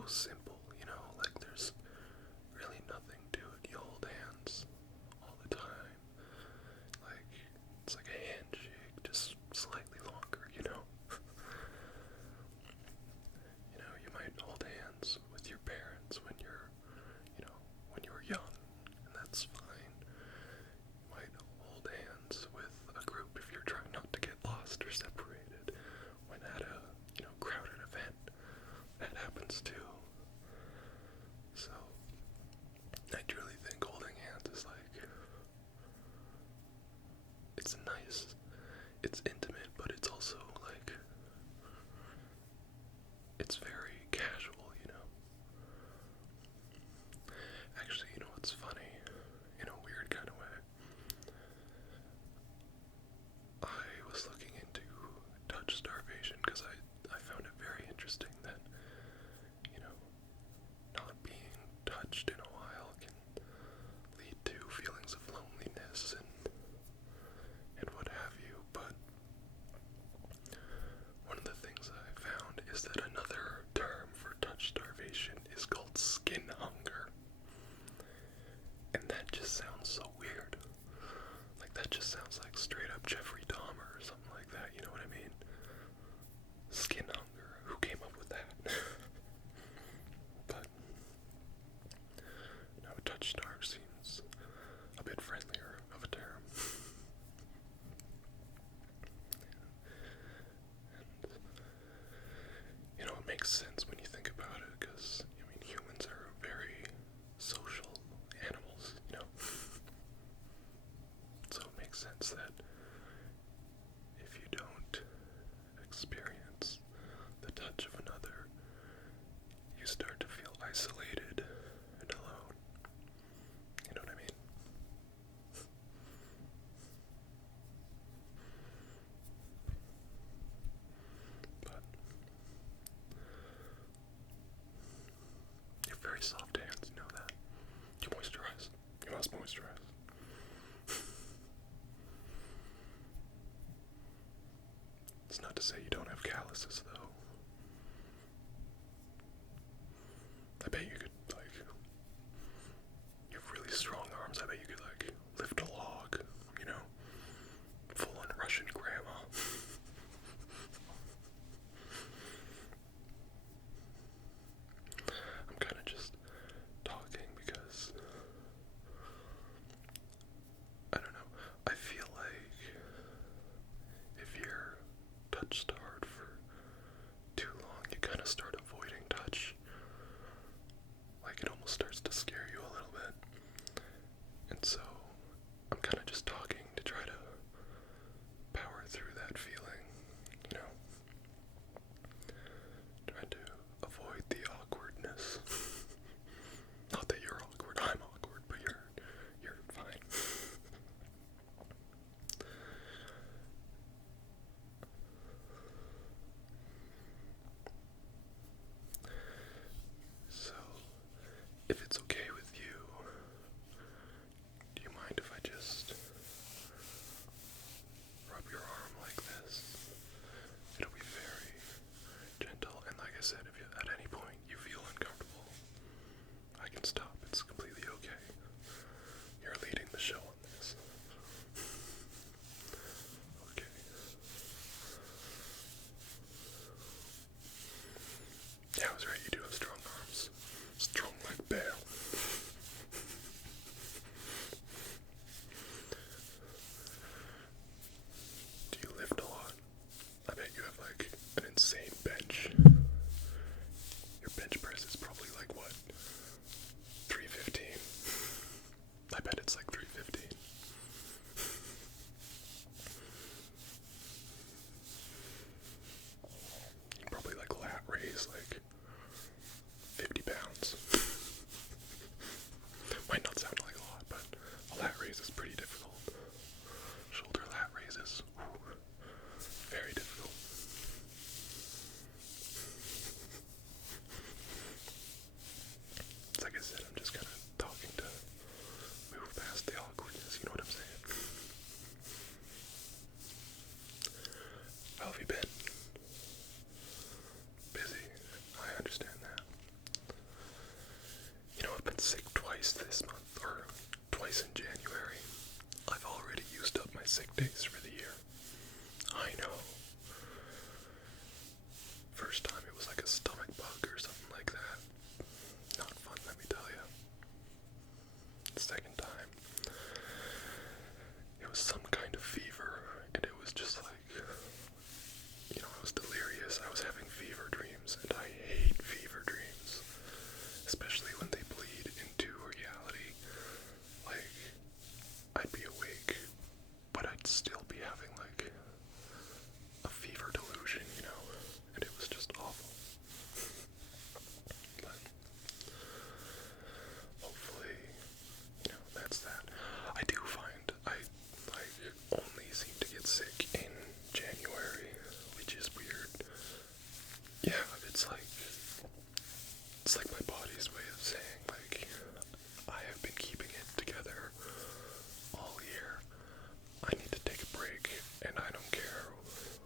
so simple, like there's really nothing to it. You hold hands all the time. Like, it's like a handshake, just slightly longer. You might hold hands with your parents when you were young, and that's fine. You might hold hands with a group if you're trying not to get lost or separated when at a, crowded event. That happens too. So, I truly think holding hands is it's nice, it's intimate, but it's also it's very casual. Actually, what's funny, in a weird kind of way, I was looking into touch starvation because I found it very interesting that, not being touched in a while can lead to feelings of loneliness and what have you, but one of the things I found is that another term for touch starvation is called skin hunger. And that just sounds so weird. Like, that just sounds like straight up Jeffrey Dahmer or something like that, you know what I mean? Skin hunger. Who came up with that? But, touch starve seems a bit friendlier of a term. And, it makes sense when you think about it, because, humans are very social animals. So it makes sense that if you don't experience the touch of another, you start to feel isolated and alone. You know what I mean? But you have very soft hands, you know that. You moisturize. You must moisturize. It's not to say you don't have calluses, though. I bet you could, you have really strong arms. I bet you could, lift a log, full on Russian grandma. I'm kind of just talking because, I don't know, I feel like if you're touch starved for too long, you kind of start avoiding touch. days in January. I've already used up my sick days for the year. I know. First time it was like a stomach bug or something like that. Not fun, let me tell you. Second time, it was some kind of fever, and it was just like, I was delirious. I was having fever dreams, and I hate fever dreams, especially when they bleed into reality. Like, I'd be awake, but I'd still be having like a fever delusion, and it was just awful. But hopefully, that's that. I do find I only seem to get sick in January, which is weird. Yeah, it's like my body's way of saying, like, I have been keeping it together all year. I need to take a break, and I don't care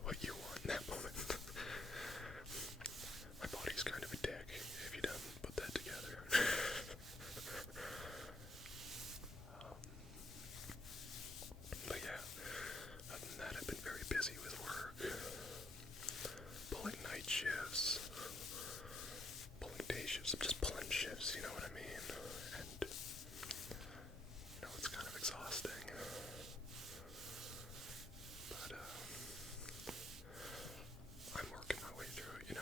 what you want in that moment. My body's kind of a dick if you don't put that together. But yeah, other than that, I've been very busy with work, pulling night shifts, pulling day shifts. I'm just pulling shifts, you know what I mean? And, it's kind of exhausting. But, I'm working my way through it,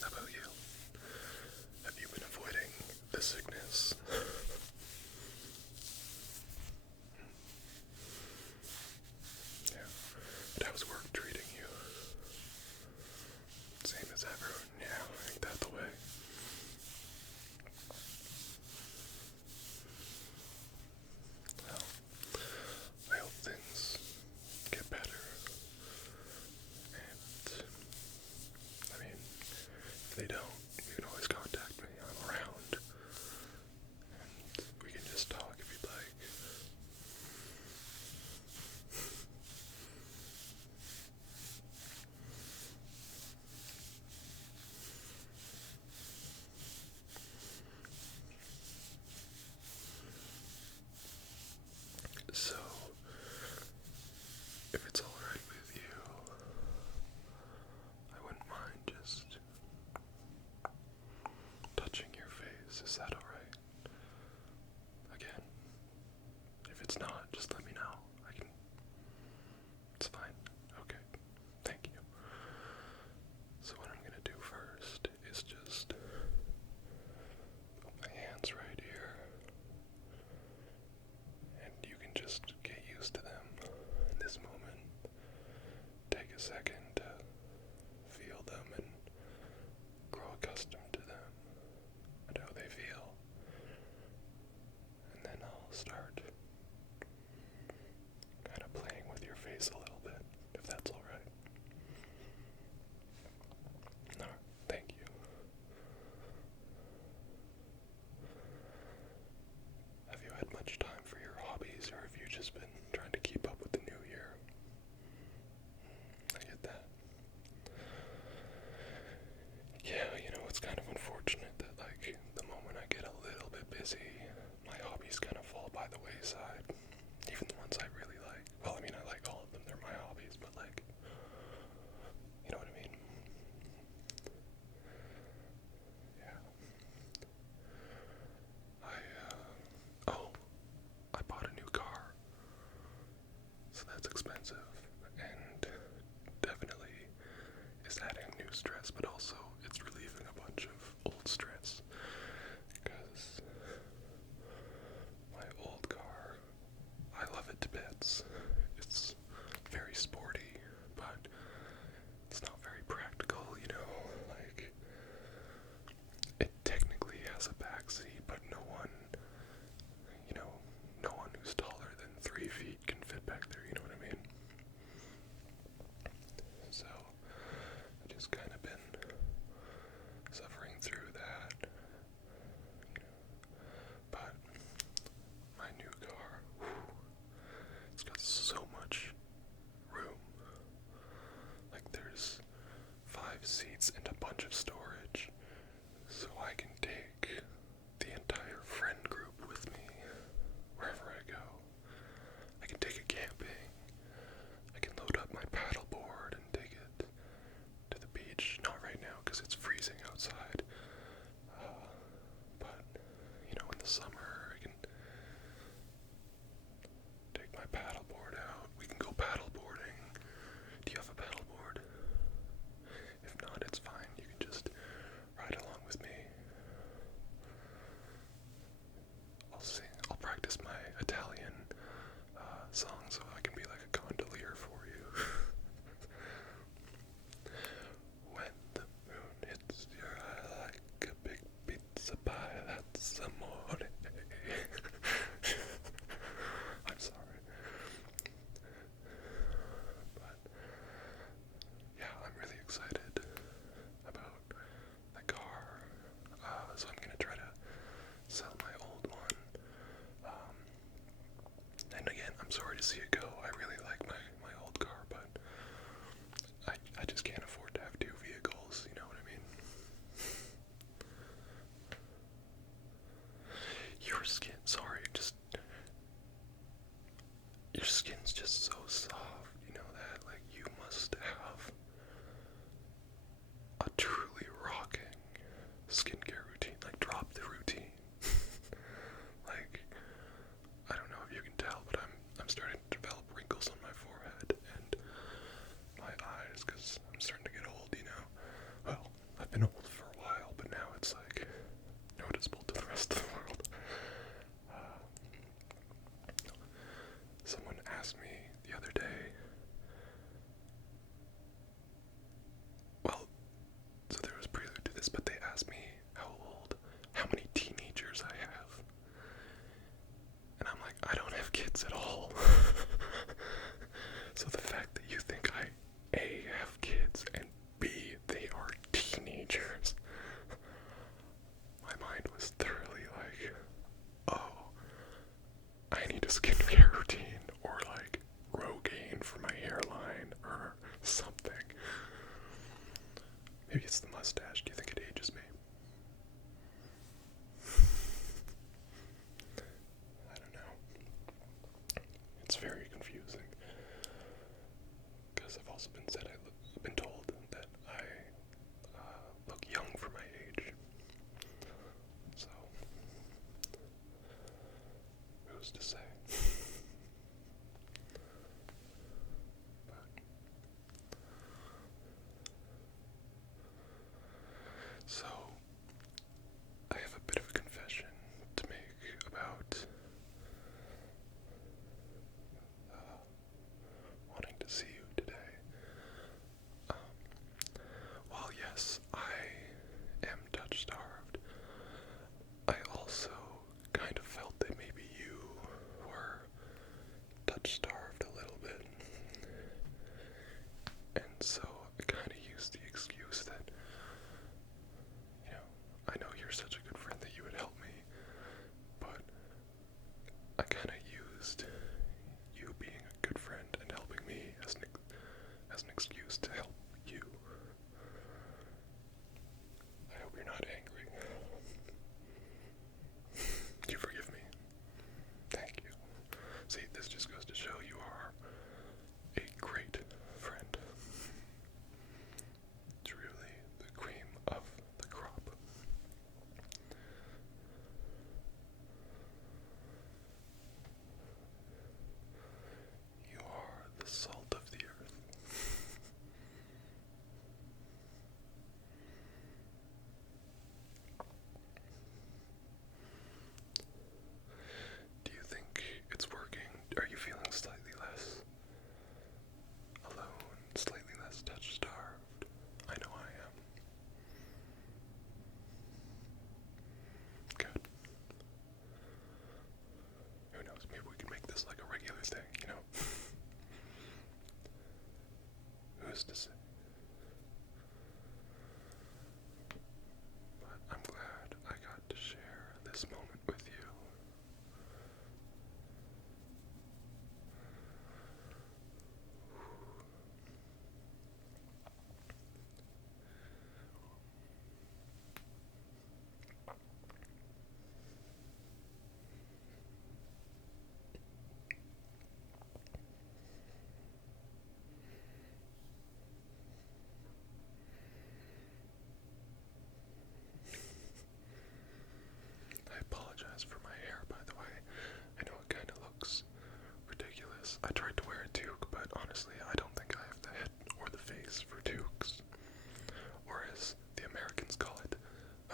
How about you? Have you been avoiding the sickness? Yeah. But how's work treating you? Same as ever. Yeah, ain't that the way? Well, I hope things get better. And, if they don't, you can always contact me. I'm around. And we can just talk if you'd like. So, if it's alright with you, I wouldn't mind just touching your face. Is that alright? Again, if it's not, just let me know. It's fine. Okay. Thank you. So what I'm gonna do first is just put my hands right here, and you can just get used to them in this moment. Take a second to feel them and grow accustomed to them and how they feel. And then I'll start kind of playing with your face a little bit, if that's alright. Alright, thank you. Have you had much time for your hobbies, or have you just been trying to keep up with the new year? I get that. Yeah, it's kind of unfortunate that, the moment I get a little bit busy, my hobbies kind of fall by the wayside. Even the ones I really like. Well, I like all of them. They're my hobbies, but, you know what I mean? Yeah. I bought a new car. So that's expensive, and definitely is adding new stress, but also it's relieving a bunch of old stress, because my old car, I love it to bits. It's very sporty, but it's not very practical, it technically has a backseat, but no one who's taller than 3 feet can fit back there, you know what I mean? kids at all. So the fact that you think I A, have kids, and B, they are teenagers, my mind was thoroughly like, oh, I need a skincare routine, or like Rogaine for my hairline, or something. Maybe it's the mustache. Do you think it ages me? I don't know. It's very confusing. Because I've also been told that I look young for my age. So, who's to say? So, I have a bit of a confession to make about wanting to see you today. While yes, I am touch-starved, I also kind of felt that maybe you were touch-starved a little bit. And so I kind of used the excuse that, I know you're such a good friend that you would help me, but I kind of used you being a good friend and helping me as an excuse to help you. I hope you're not angry. Do you forgive me? Thank you. See, this just goes to show you are a great friend. Truly the cream of the crop. You are the salt of the earth. Do you think it's working? Are you feeling slightly less alone, slightly less touch-starved? I know I am. Good. Who knows, maybe we can make this like a regular thing, Who's to say? But I'm glad I got to share this moment with you. I apologize for my hair, by the way. I know it kind of looks ridiculous. I tried to wear a toque, but honestly, I don't think I have the head or the face for toques. Or as the Americans call it,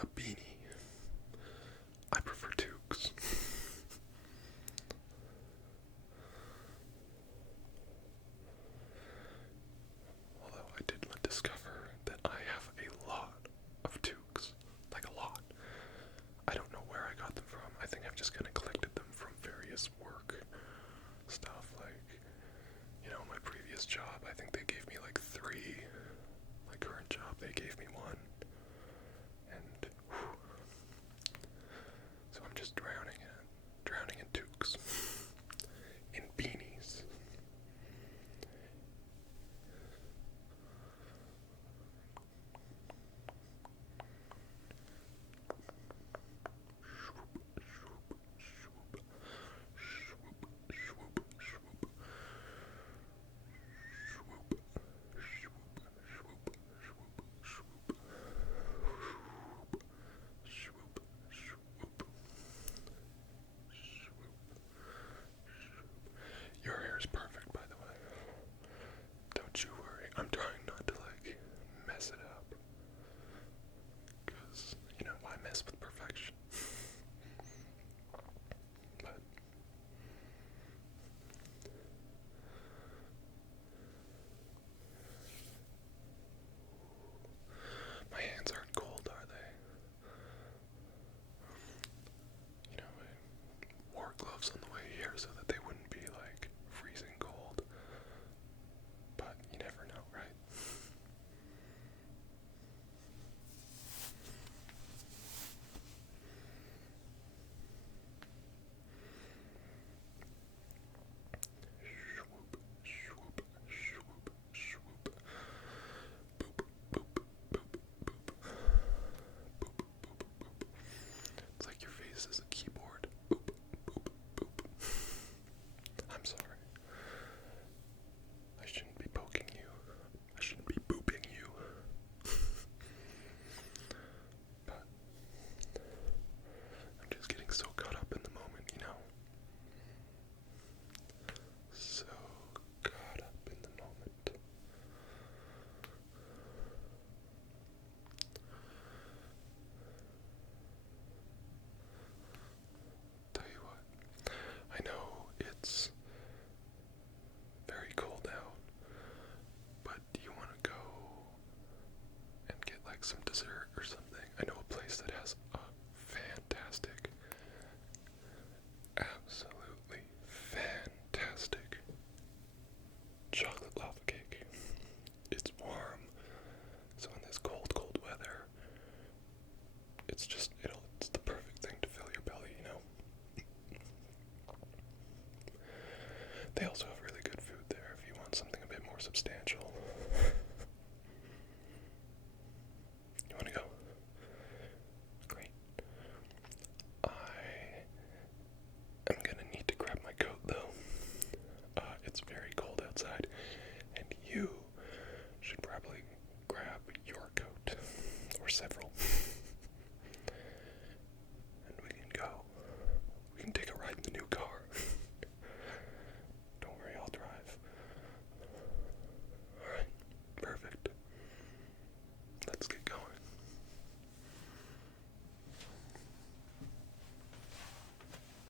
a beanie. I prefer toques. Although I did discover that I have a lot of toques. Like a lot. I don't know where I got them from. I think I've just kind of collected them from various work stuff. Like, my previous job